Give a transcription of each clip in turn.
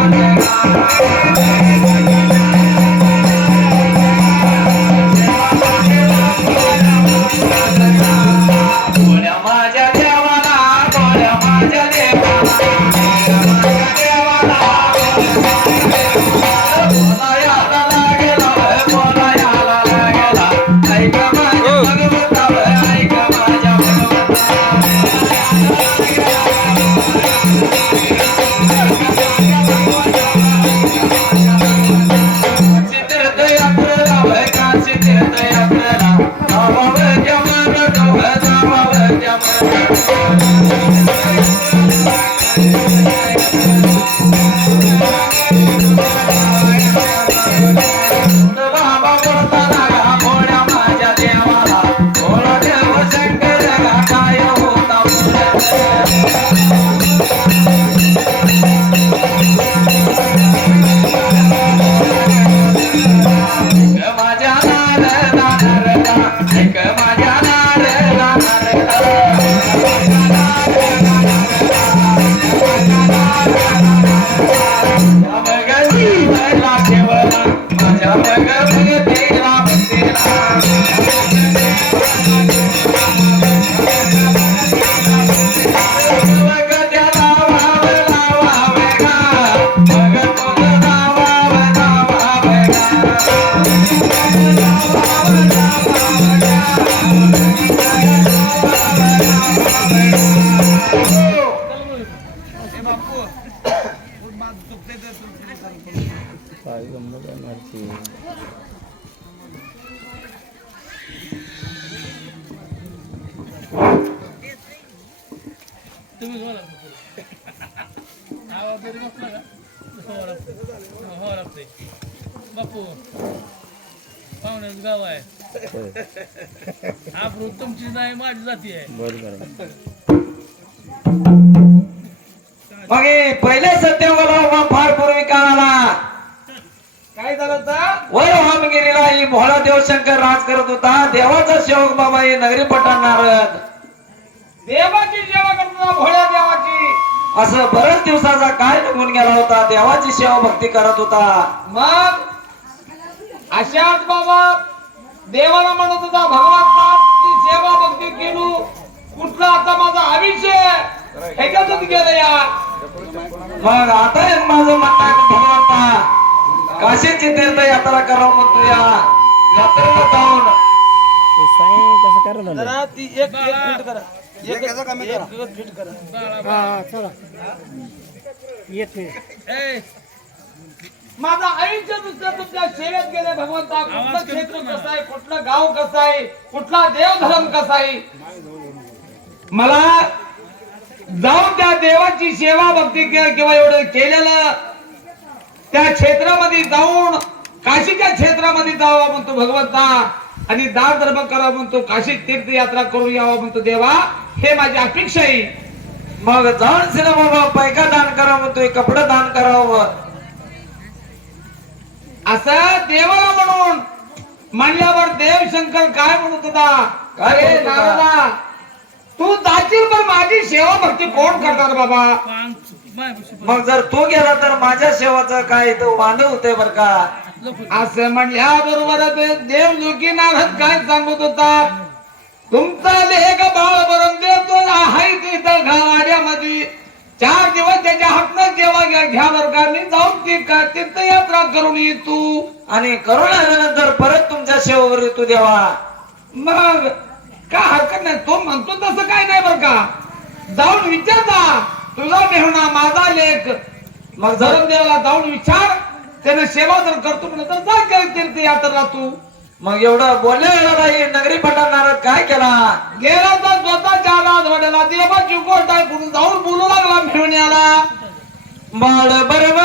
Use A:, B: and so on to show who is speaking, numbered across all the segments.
A: Thank you. Kashi
B: आवाज जरी बसला का हो लागते हो लागते बापू पाहुण्याचं गाव आहे आपण तुमची नाही माझी जाती आहे
A: मग हे पहिले सत्यवला फार पूर्वी काळाला.
B: काय झालं होतं?
A: वर वामगिरीला ही भोळा देवशंकर राज करत होता. देवाचा सेवक बाबा हे नगरी पठाण नारद.
B: देवाची सेवा करतो भोळ्या देवाची
A: असं बऱ्याच दिवसाचा काय निघून गेला होता देवाची सेवा भक्ती करत होता.
B: मग अशाच बाबा देवाला म्हणत होता भगवंताची सेवा भक्ती केलो. कुठला आता माझा आयुष्य ह्याच्यातच गेलं या.
A: मग आता हे माझं म्हणणं आहे की भगवंता काशीची तीर्थ यात्रा करावं म्हणतो या? यात्रेला जाऊन.
C: कसं करा
B: ती एक एक फिट करा. एक एक फिट करा.
C: हा चला. येते.
B: माझं आयुष्य नुसतं तुमच्या सेवेत गेले भगवंता कुठलं क्षेत्र कसं आहे कुठलं गाव कसं आहे कुठला देवधर्म कसा आहे? मला जाऊन त्या देवाची सेवा भक्ती किंवा एवढं केलेलं त्या क्षेत्रामध्ये जाऊन काशीच्या क्षेत्रामध्ये जावा म्हणतो भगवंता आणि दान धर्म करा म्हणतो काशी तीर्थयात्रा करून यावा म्हणतो देवा. हे माझी अपेक्षा आहे.
A: मग जाऊन सिना बाबा पैका दान करावं म्हणतोय कपडे दान करावं.
B: असं देवाला म्हणून म्हणल्यावर देव शंकर काय म्हणत होता? अरे
A: होता?
B: नारदा तू जाशील पण माझी सेवा भक्ती कोण करणार बाबा?
A: मग जर तू गेला तर माझ्या सेवाचं काय तो वांद होतंय बर का?
B: असं म्हणल्या बरोबर देव लोकी नारद काय सांगत होता? तुमचा लेख बाळ बरमदेव तो आहे तिथं घावाड्यामध्ये चार दिवस त्याच्या हातनं जेव्हा घ्या घ्या बर का मी जाऊन ती का तीर्थयात्रा करून येतो.
A: आणि करून आल्यानंतर परत तुमच्या सेवेवर येतो देवा.
B: मग का हरकत नाही. तो म्हणतो तसं काय नाही बर का. जाऊन विचारता. तुझा मेहणा माझा लेख.
A: मग जर
B: धर्मदेवाला जाऊन विचार. त्याने सेवा जर करतो म्हणलं तर जा तीर्थयात्रा तू.
A: मग एवढं बोलले नगरी पठाणारात काय केला?
B: गेला तर स्वतःच्या चार वडेला देवाची गोष्ट ऐकून जाऊन बोलू लागला मेहण्याला
A: बाळ बरम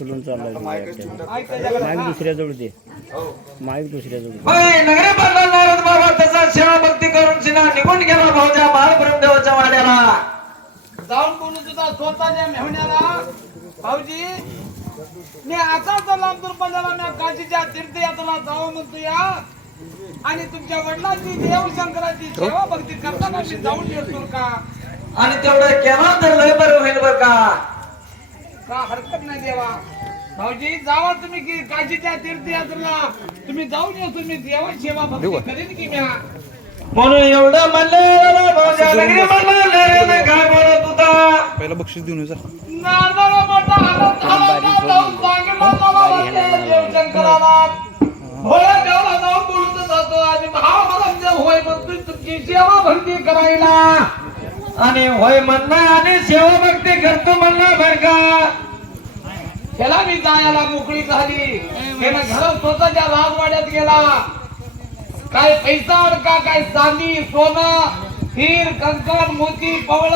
C: उचलून वाटतं. माईक दुसऱ्याजवळ दे. माईक दुसऱ्याजवळ दे.
A: नगरे बांधला नारद बाबा तसा सेवा भक्ती करून सिना निघून गेला वाड्याला.
B: जाऊन बोलू तुझा स्वतःच्या मेहण्याला? भाऊजी मी आता तर लांबून पडलेला मी काशीच्या तीर्थयात्रेला जावं म्हणतो या आणि तुमच्या वडिलांची देव शंकराची सेवा भक्ती करताना मी जाऊन येतो का?
A: आणि तेवढं केला तर लय बरं होईल बर का.
B: का हरकत नाही देवा? भाऊजी जावा तुम्ही की काशीच्या तीर्थयात्रेला. तुम्ही जाऊन या तुम्ही देवा सेवा भक्ती करेन की म्या.
A: म्हणून एवढं म्हणलं काय बोलत होता?
D: पहिला बक्षीस देऊन जा.
B: नारदाला मोठा आनंद झाला. भोळ्या जाऊन जातो. आणि होय म्हणतोय तुमची सेवा भक्ती करायला.
A: आणि होय म्हणणं आणि सेवा भक्ती करतो म्हणलं बर का?
B: त्याला मी जायला मोकळी झाली. त्यानं घरात स्वतःच्या राजवाड्यात गेला. काय पैसा अडका काय चांदी सोनं हीर कंकण मोती पवळ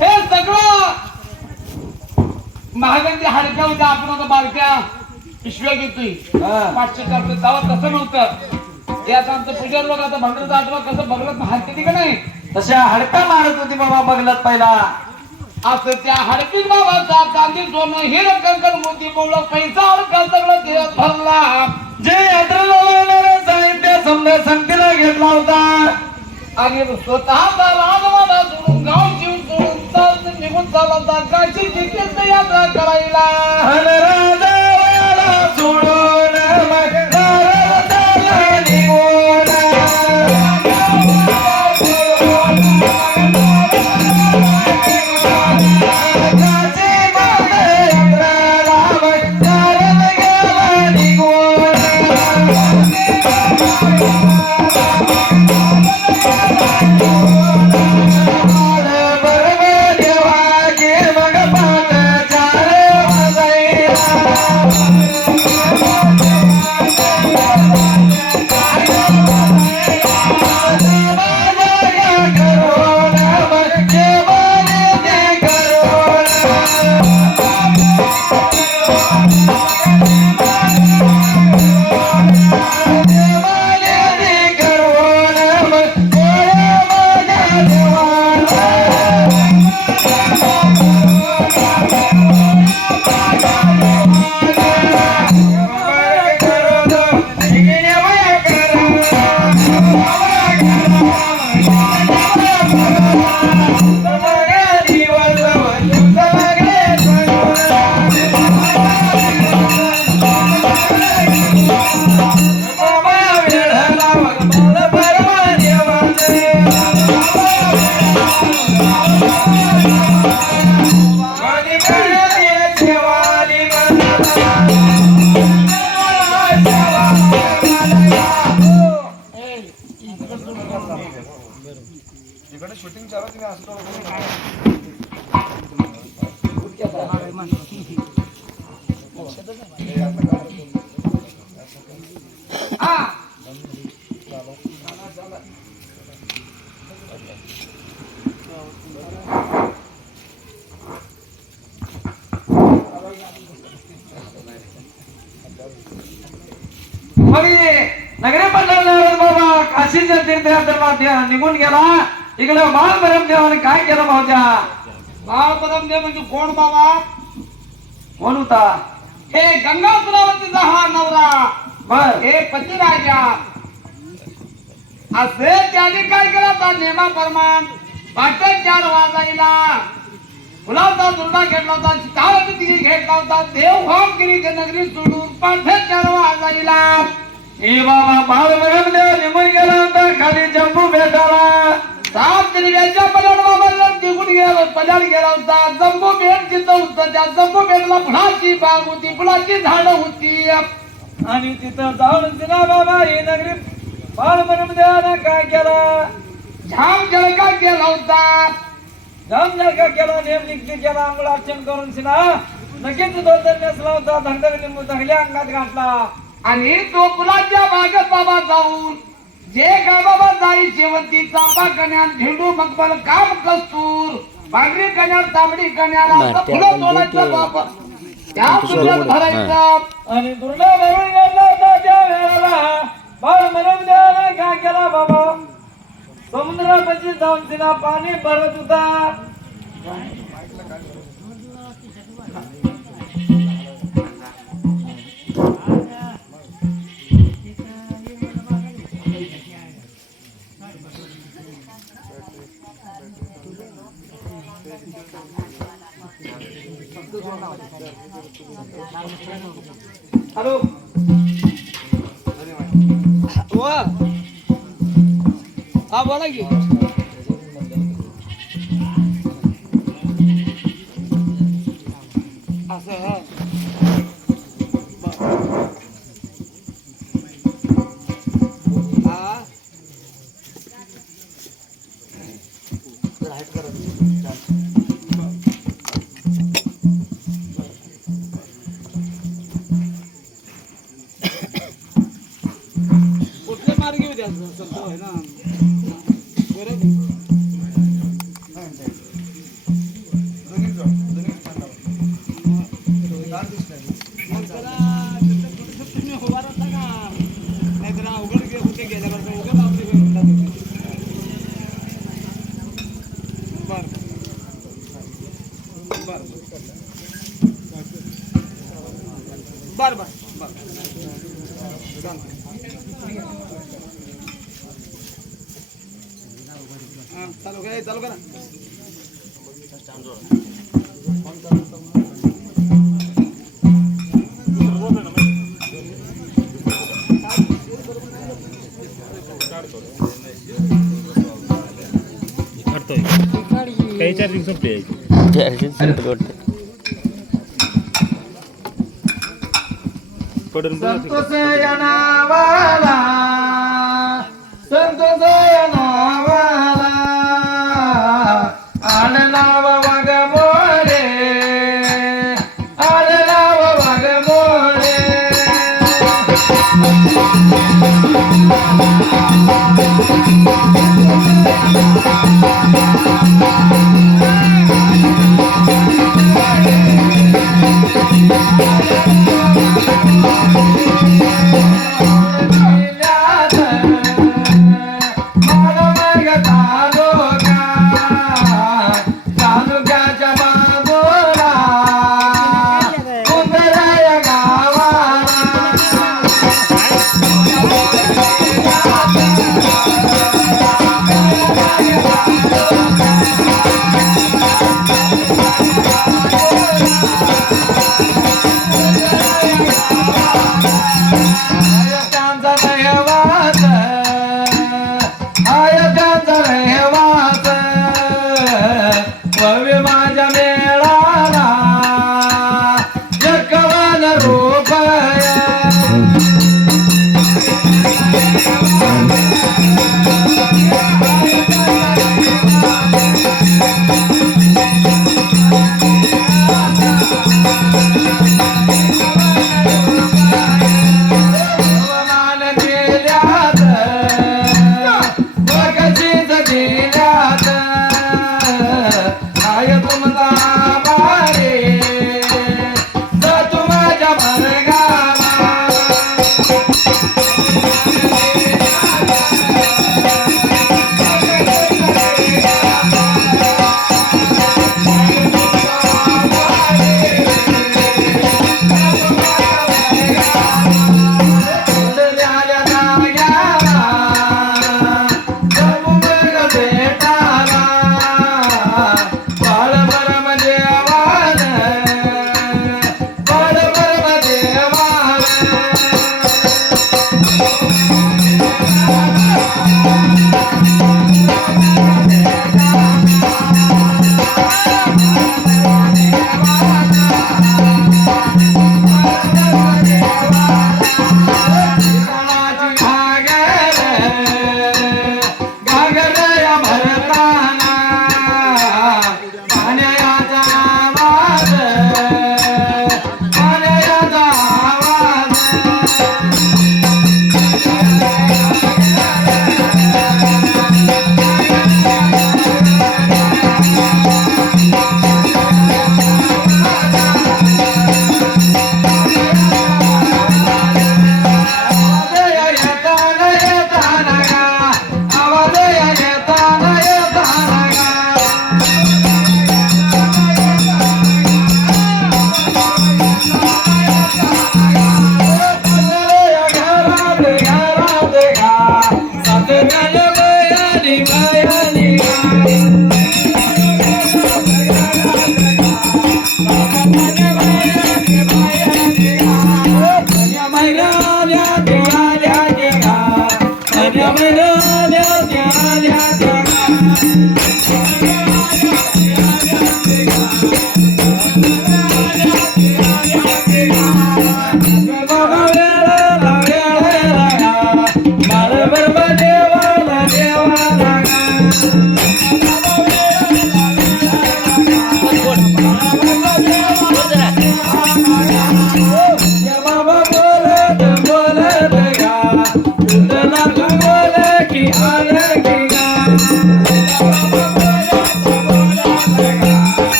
B: हे सगळं महागंजी हाडक्या होत्या आपण बालक्या पिशव्या घेतोय
A: हा.
B: पाचशे रुपये तेव्हा तसं नव्हतं. ते आता आमचं पूजन लोक आता भंडारचं आठवं कसं बघलत हाती का नाही?
A: तशा हडका मारत होती बाबा बघलत पहिला.
B: असं त्या हडपीत बाबाचा चांदी सोनं हिर कंकण मोती पवळ पैसा अडका सगळं दिवस भरला
A: जे यात्रेला साहित्य समजा संगतीला घेतला होता.
B: आणि स्वतःचा राजवाडा सोडून गाव जीव सोडून निघून चालवता होता. जिथे यात्रा करायला.
A: राजा देवाने नगरे बाबा काशीच्या तीर्थयात्रेला निघून गेला. इकडे बाळ बरम देवाने काय केलं भाऊच्या
B: बाळ परमदेव म्हणजे कोण बाबा?
A: कोण होता?
B: हे गंगापुरावरतीचा हा नवरा.
A: बर.
B: हे पती राजा असे त्याने काय केलं होता? नेमाप्रमाण पाटे चार वाजायला. फुलावता दुर्डा घेतला होता. ताळगिरी घेतला होता. देव भावगिरी नगरी सोडून पाठे चार वाजायला.
A: ए बाबा बाळ मरमदेव निघून गेला होता खाली जम्बू भेटाला सात दिवसाच्या पल्याड निघून गेला पल्याड गेला होता जम्बू भेट तिथं होतं त्या जम्बू भेटला फुलाची बाग होती फुलाची झाडं होती आणि तिथं जाऊन तिला बाबा ही नगरी बाळ मरमदेवानं काय केलं झाम जळका केला होता झाम जळका केला नेम निघते केला अंघोळ अर्चन करून सिना लगेच धोतर नेसला होता धगधग लिंबू धगल्या अंगात घातला आणि तो फुलाच्या बागेत बाबा जाऊन जे काय बाबा जाई शेवंती चांबा कन्यान झेंडू मकबल काम कस्तूर पांढरी कन्यान तांबडी फुलं तोडायचं बाबा. त्या फुलात भरायचं. आणि दुर्गा भरून गेला होता त्या वेळेला बाळ म्हणून द्यायला काय केला बाबा? समुद्रापाशी जाऊन तिला पाणी भरत होता. हॅलो. हा बोला की. मग కింగ్ సొంత జర్కిన్ సొంత కొట్టే కొడుకు
B: సంతోష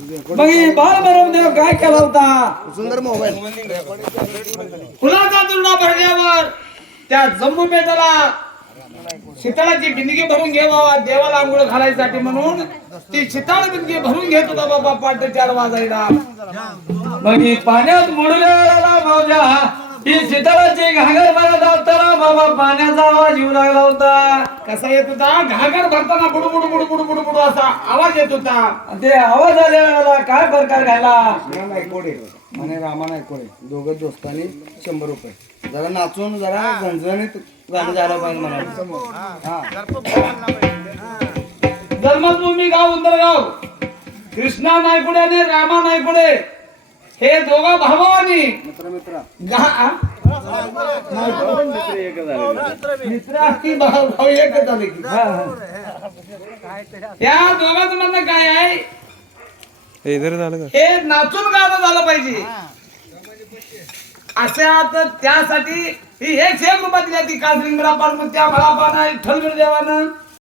A: मग बाल देव काय केला होता?
B: फुलाचा दुर्डा भरल्यावर त्या जम्मू पेटाला शीतळाची बिंदगी भरून घ्यावा देवाला आंघोळ घालायसाठी म्हणून ती शीतळ बिंदगी भरून घेत होता बाबा पाठ चार वाजायला.
A: मग पाण्यात बुडलेला भावजा ही शीतळाची घागर भरत असताना बाबा पाण्याचा आवाज येऊ लागला होता.
B: कसा येत होता? घागर भरताना बुडू बुडू बुडू बुडू बुडू बुडू असा आवाज येत होता.
A: आणि ते आवाज आल्या वेळेला काय प्रकार घाला
D: नायकोडे आणि रामा नायकोडे दोघं दोस्तांनी शंभर रुपये. जरा नाचून जरा झणझणीत गाणं झालं पाहिजे मला.
B: जन्मभूमी गाव उंदरगाव. कृष्णा नायकुडे आणि रामा नायकुडे. हे दोघं भावानी.
D: मित्र मित्र.
B: गा- मित्र असतील भाऊ भाऊ एकच झाले की. या दोघांचं म्हणणं काय आहे? हे नाचून गाणं झालं पाहिजे. अशा तर त्यासाठी ही एक सेम रुपयात दिली ती काजरिंगडा पान त्या मला पान ठलबीर देवानं.